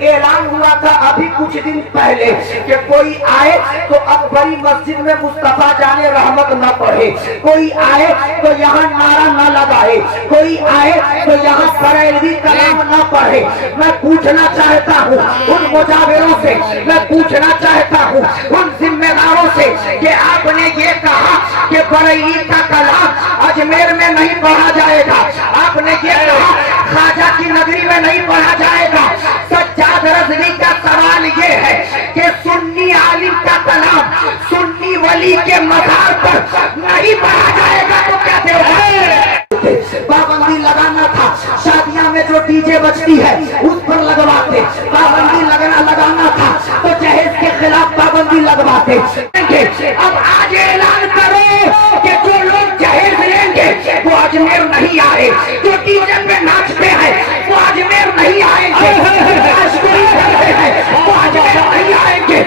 اعلان ہوا تھا ابھی کچھ دن پہلے کہ کوئی آئے تو اکبری مسجد میں مصطفیٰ جان رحمت نہ پڑھے، کوئی آئے تو یہاں نعرہ نہ لگائے، کوئی آئے تو یہاں بریلوی کلام نہ پڑھے۔ میں پوچھنا چاہتا ہوں ان مجاوروں سے، میں پوچھنا چاہتا ہوں ان ذمہ داروں سے کہ آپ نے یہ کہا کہ بریلی کا کلام اجمیر میں نہیں پڑھا جائے گا، آپ نے یہ کہا خواجہ کی نگری میں نہیں پڑھا جائے گا۔ سجاد رضوی کا سوال یہ ہے کہ سنی عالم کا کلام سنی ولی کے مزار پر نہیں پڑھا جائے گا تو کیا دیوبند پابندی لگانا تھا؟ شادیاں میں جو ڈی جے بجتی ہے اس پر لگواتے، پابندی لگانا تھا تو جہیز کے خلاف پابندی لگواتے۔ اب آج اعلان کرو کہ جو لوگ جہیز لیں گے وہ اجمیر نہیں آئے، جو ڈی جے پہ ناچتے ہیں وہ اجمیر نہیں آئیں گے، مشکوری کرتے ہیں وہ اجمیر نہیں آئیں گے۔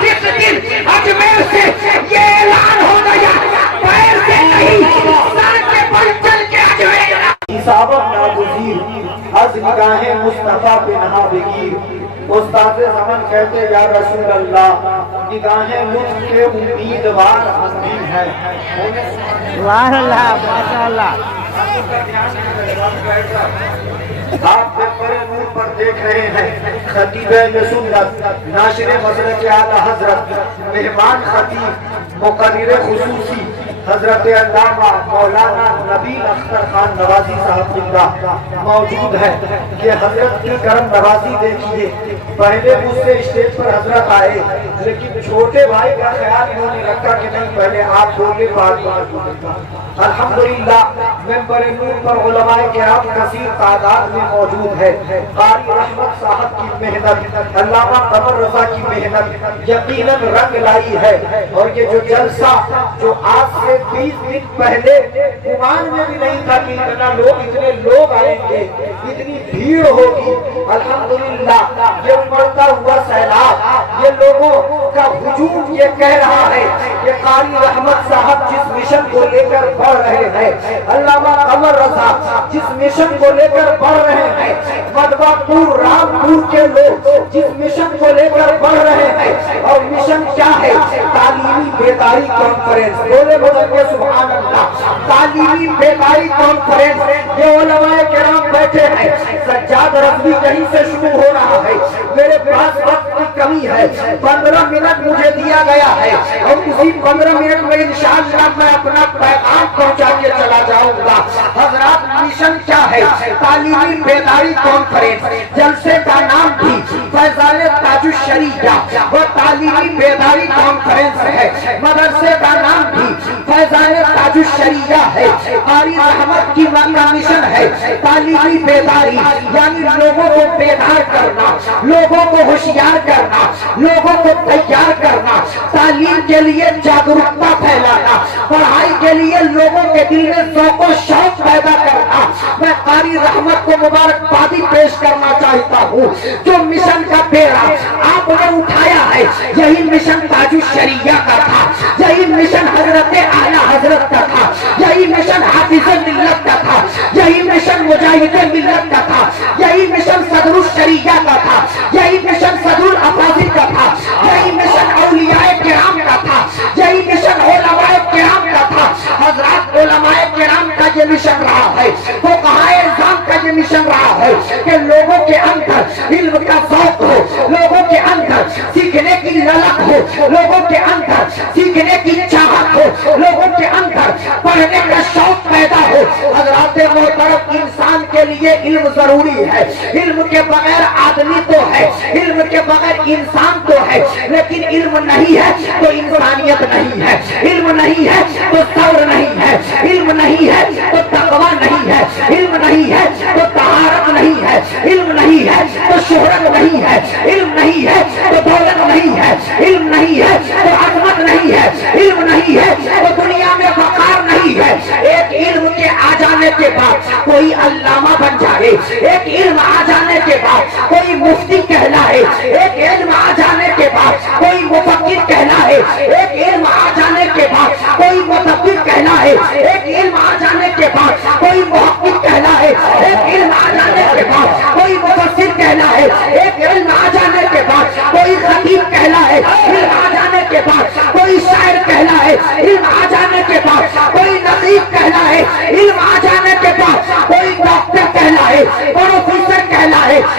جس دن اجمیر سے یہ اعلان ہو گیا پیر سے نہیں سر کے بل چل کے اجمیر سابق ناگزیر از نگاہ مصطفیٰ پنہا بگیر۔ استاد زمن کہتے یا رسول اللہ نگاہ لطف کے امیدوار ہم بھی ہیں۔ واہ اللہ ماشاء اللہ۔ آپ پر نور پر دیکھ رہے ہیں خطیب سنت ناشر مسلک اعلی حضرت مہمان خطیب مقرر خصوصی حضرت علامہ مولانا نبیل اختر خان نوازی صاحب اللہ موجود ہے۔ یہ حضرت کی کرم نوازی دیکھیے، پہلے مجھ سے اسٹیج پر حضرت آئے لیکن چھوٹے بھائی کا خیال انہوں نے رکھا کہ نہیں پہلے آپ بولے بعد الحمدللہ ممبر نور پر علماء کرام کثیر تعداد میں موجود ہے۔ قاری رحمت صاحب کی محنت، علامہ قمر رضا کی محنت یقیناً رنگ لائی ہے، اور یہ جو جلسہ جو آج سے 20 دن پہلے گمان میں بھی نہیں تھا کہ اتنے لوگ آئیں گے، اتنی بھیڑ ہوگی، الحمدللہ یہ بڑھتا ہوا سیلاب، یہ لوگوں کا ہجوم یہ کہہ رہا ہے کہ قاری رحمت صاحب جس مشن کو لے کر بڑھ رہے ہیں، علامہ قمر رضا جس مشن کو لے کر بڑھ رہے ہیں، مدبہ پور رامپور کے لوگ جس مشن کو لے کر بڑھ رہے ہیں، اور مشن کیا ہے؟ تعلیمی بیداری کانفرنس۔ بولے بولے سبحان اللہ۔ تعلیمی بیداری کانفرنس، یہ علماء کرام بیٹھے ہیں، سجاد رضوی کہیں سے شروع ہو رہا ہے، میرے پاس وقت کی کمی ہے، 15 منٹ مجھے دیا گیا ہے، اور اسی 15 منٹ میں انشاءاللہ میں اپنا پیغام پہنچا کے چلا جاؤں گا۔ حضرات مشن کیا ہے؟ تعلیمی بیداری کانفرنس۔ جلسے کا نام بھی فیضان تاج الشریعہ وہ تعلیمی بیداری کانفرنس ہے، مدرسے کا نام بھی فیضان تاج الشریعہ ہے۔ قاری رحمت کی مشن ہے تعلیمی بیداری، یعنی لوگوں کو بیدار کرنا، لوگوں کو ہوشیار کرنا، لوگوں کو تیار کرنا، تعلیم کے لیے جاگرکتا پھیلانا، پڑھائی کے لیے لوگوں کے دل میں ذوق و شوق پیدا کرنا۔ میں قاری رحمت کو مبارکبادی پیش کرنا چاہتا ہوں، جو مشن کا بیڑا آپ نے اٹھایا ہے، یہی مشن تاج الشریعہ کا تھا، یہی مشن حضرت اعلیٰ حضرت کا تھا، یہی مشن حافظ ملت کا تھا، یہی مشن مجاہد ملت کا تھا، یہی مشن صدر الشریعہ کا تھا، یہی مشن صدر الافاضل کا تھا، یہی مشن اولیاء کرام کا تھا، یہی مشن علماء کرام کا تھا۔ حضرات علماء کرام کا یہ مشن رہا ہے، فقہائے اعظام کا یہ مشن رہا ہے کہ لوگوں کے اندر علم کا ذوق ہو، لوگوں کے اندر سیکھنے کی للک ہو، لوگوں کے اندر سیکھنے کی چاہت ہو، لوگوں کے اندر پڑھنے کا شوق پیدا ہو۔ حضرات محترم، انسان کے لیے علم ضروری ہے، علم کے بغیر آدمی تو ہے، علم کے بغیر انسان تو ہے، لیکن علم نہیں ہے تو انسانیت نہیں ہے، علم نہیں ہے تو صبر نہیں ہے، علم نہیں ہے تو تقوی نہیں ہے، علم نہیں ہے تو طہارت نہیں ہے، علم نہیں ہے تو شہرت نہیں ہے، علم نہیں ہے تو دولت نہیں ہے، علم نہیں ہے تو عظمت نہیں ہے، علم نہیں ہے تو دنیا میں وقار نہیں ہے۔ ایک علم کے آ جانے کے بعد کوئی علامہ بن جائے، ایک علم آ جانے کے بعد کوئی مفتی کہلائے، ایک علم آ جانے کے بعد کوئی مفکر کہلائے، ایک علم آ جانے کے بعد کوئی مدبر کہلائے، ایک علم آ جانے کے بعد کوئی محقق کہلائے، ایک علم آ جانے کے بعد کوئی مفسر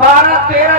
12-13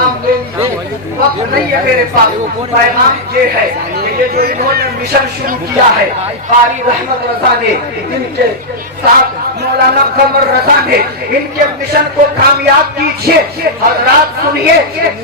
پیغام دے دیجیے، وقت نہیں ہے میرے پاس۔ پیغام یہ ہے کہ یہ جو انہوں نے مشن شروع کیا ہے، قاری رحمت رضا نے، ان کے ساتھ مولانا قمر رضا نے، ان کے مشن کو کامیاب کیجیے۔ حضرات سنیے،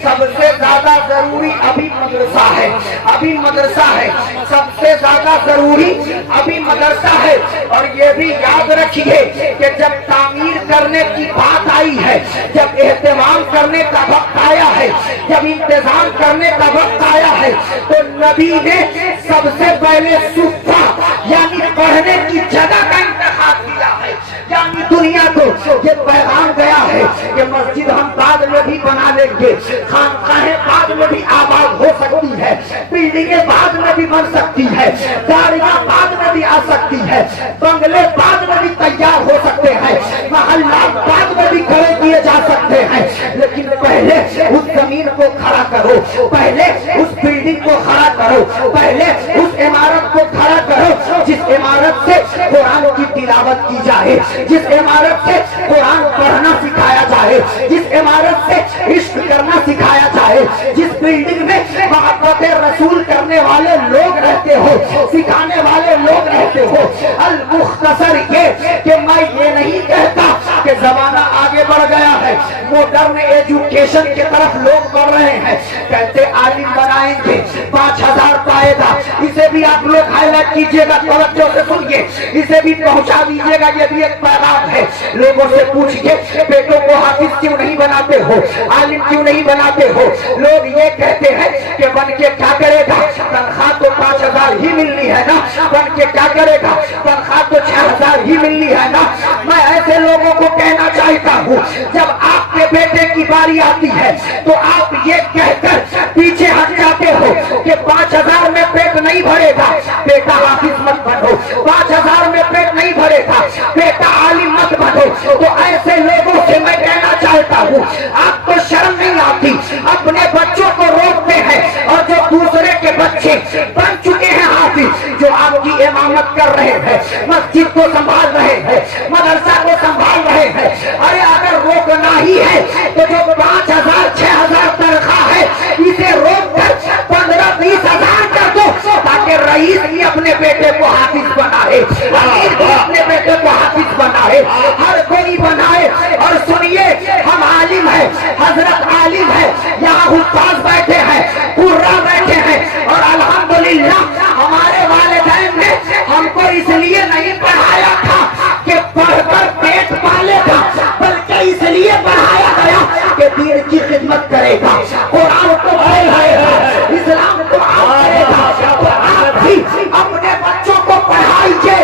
سب سے زیادہ ضروری ابھی مدرسہ ہے، ابھی مدرسہ ہے، سب سے زیادہ ضروری ابھی مدرسہ ہے۔ اور یہ بھی یاد رکھیے کہ جب تعمیر کرنے کی بات آئی ہے، جب اہتمام کرنے کا وقت آیا ہے، جب انتظام کرنے کا وقت آیا ہے، تو نبی نے سب سے پہلے صفہ یعنی پڑھنے کی جگہ کا انتخاب کیا ہے۔ یعنی دنیا کو یہ پیغام گیا ہے کہ مسجد ہم بعد میں بھی بنا لیں گے، خانقاہیں بعد میں بھی آباد ہو سکتی ہے، بلڈنگیں بعد میں بھی بن سکتی ہے، گاڑیاں بعد میں بھی آ سکتی ہے، بنگلے بعد میں بھی تیار ہو سکتے ہیں، محلات بعد میں بھی کھڑے کیے جا سکتے ہیں، لیکن پہلے اس زمین کو کھڑا کرو، پہلے اس بلڈنگ کو کھڑا کرو، پہلے اس عمارت کو کھڑا کرو جس عمارت سے قرآن کی تلاوت کی جائے، جس عمارت سے قرآن پڑھنا سکھایا جائے، جس عمارت سے عشق کرنا سکھایا جائے، جس بلڈنگ میں محبت رسول کرنے والے لوگ رہتے ہو، سکھانے والے لوگ رہتے ہو۔ المختصر یہ کہ میں یہ نہیں کہتا کہ زمانہ آگے بڑھ گیا ہے، ماڈرن ایجوکیشن کی طرف لوگ بڑھ رہے ہیں، کہتے عالم بنائیں گے 5000 پائے گا، اسے بھی آپ لوگ ہائی لائٹ کیجئے گا، توجہ سے سنیے، اسے بھی پہنچا دیجئے گا، یہ بھی ایک پیغام ہے۔ لوگوں سے پوچھئے بیٹوں کو حافظ کیوں نہیں بناتے ہو، عالم کیوں نہیں بناتے ہو؟ لوگ یہ کہتے ہیں کہ بن کے کیا کرے گا، تنخواہ تو 5000 ہی ملنی ہے نا، بن کے کیا کرے گا، تنخواہ تو 6000 ہی ملنی ہے نا۔ میں ایسے لوگوں کو کہنا چاہتا ہوں، جب آپ کے بیٹے کی باری آتی ہے تو آپ یہ کہہ کر پیچھے ہٹ جاتے ہو کہ 5000 میں پیٹ نہیں بھرے گا، بیٹا حافظ مت بنو، 5000 میں پیٹ نہیں بھرے گا، بیٹا عالم مت بنو۔ تو ایسے لوگوں سے میں کہنا چاہتا ہوں، آپ کو شرم نہیں آتی، اپنے بچوں کو روکتے ہیں، اور جو دوسرے کے بچے بن چکے ہیں حافظ، جو آپ کی امامت کر رہے ہیں، مسجد کو سنبھال رہے ہیں، مدرسہ کو سنبھال رہے ہیں، ارے اگر روکنا ہی ہے تو جو 5000 6000 تنخواہ ہے اسے روک کر 15-20,000 کر دو، تاکہ رئیس بھی اپنے بیٹے کو حافظ بنائے، امیر بھی اپنے بیٹے کو حافظ بنائے، ہر کوئی بنائے۔ اور سنیے، ہم عالم ہیں، حضرت عالم ہے، یہاں حفاظ بیٹھے ہیں، قرہ بیٹھے ہیں، اور الحمدللہ ہمارے والدین نے ہم کو اس لیے نہیں پڑھایا تھا کہ پڑھ کر پیٹ پالے گا، بلکہ اس لیے پڑھایا گیا کہ دین کی خدمت کرے گا، قرآن کو پڑھائے گا، اسلام کو آپ کرے گا۔ تو آپ بھی اپنے بچوں کو پڑھائیے،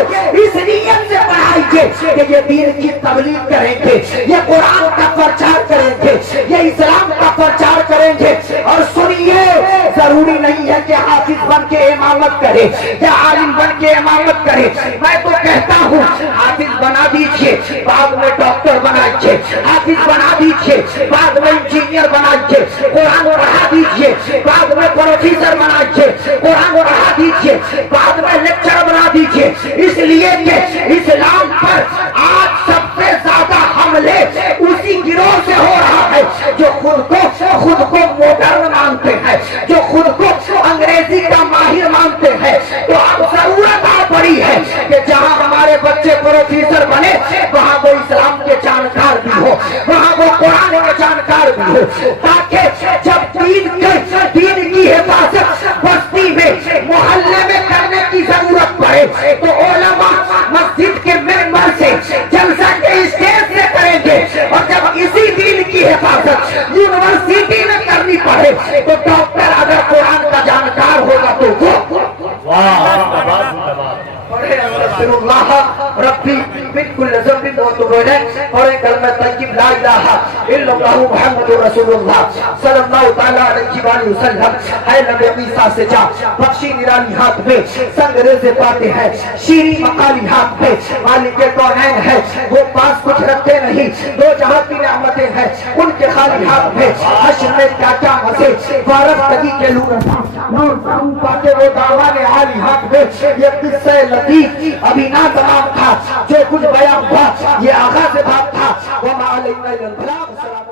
اس نیت سے پڑھائیے کہ یہ دین کی تبلیغ کریں گے، یہ قرآن کا پرچار کریں گے، یہ اسلام کا پرچار کریں گے۔ اور سنیے، ضروری نہیں ہے کہ حافظ بن کے امامت کرے یا عالم بن کے امامت کرے، میں تو کہتا ہوں حافظ بنا دیجئے، بعد میں ڈاکٹر بنائیے، حافظ بنا دیجئے، بعد میں انجینئر بنائیے، قرآن پڑھا دیجئے، بعد میں پروفیسر بنائیے، قرآن پڑھا دیجئے، بعد میں لیکچر بنا دیجئے، اس لیے کہ اسلام پر آج سب سے زیادہ حملے اسی گروہ سے ہو رہا ہے جو خود کو ماڈرن مانتے ہیں، جو خود کو انگریزی کا ماہر مانتے ہیں۔ تو اب ضرورت آ پڑی ہے کہ جہاں ہمارے بچے پروفیسر بنے، وہاں وہ اسلام کے جانکار بھی ہو، وہاں وہ قرآن کے جانکار بھی ہو، تاکہ جب دین کی حفاظت بستی میں محلے میں کرنے کی ضرورت پڑے تو علماء مسجد کے ممبر سے، جلسہ کے اسٹیج سے کریں گے، اور جب اسی دین کی حفاظت یونیورسٹی میں کرنی پڑے تو ڈاکٹر اگر قرآن کا جانکار ہوگا تو وہ اللہ ربی من کل ذنب واتوب الیہ، اور کلمہ طیب لا الہ الا اللہ محمد رسول اللہ صلی اللہ تعالی علیہ وآلہ وسلم۔ ہے نبی عیسیٰ سے جا، بخشی نرالی ہاتھ میں، سنگریزے پاتے ہیں، شیریں مقالی ہاتھ میں، مالک کونین ہے، وہ پاس کچھ رکھتے نہیں، دو جہاں کی نعمتیں ہیں ان کے خالی ہاتھ میں، حشر میں کیا کیا مزے، وارفتگی کے نور پاتے وہ دامان عالی ہاتھ میں۔ یہ قصہ لطیف ابھی نہ تمام تھا، جو کچھ بیان ہوا یہ آغاز بات تھا۔ وما علینا الا البلاغ۔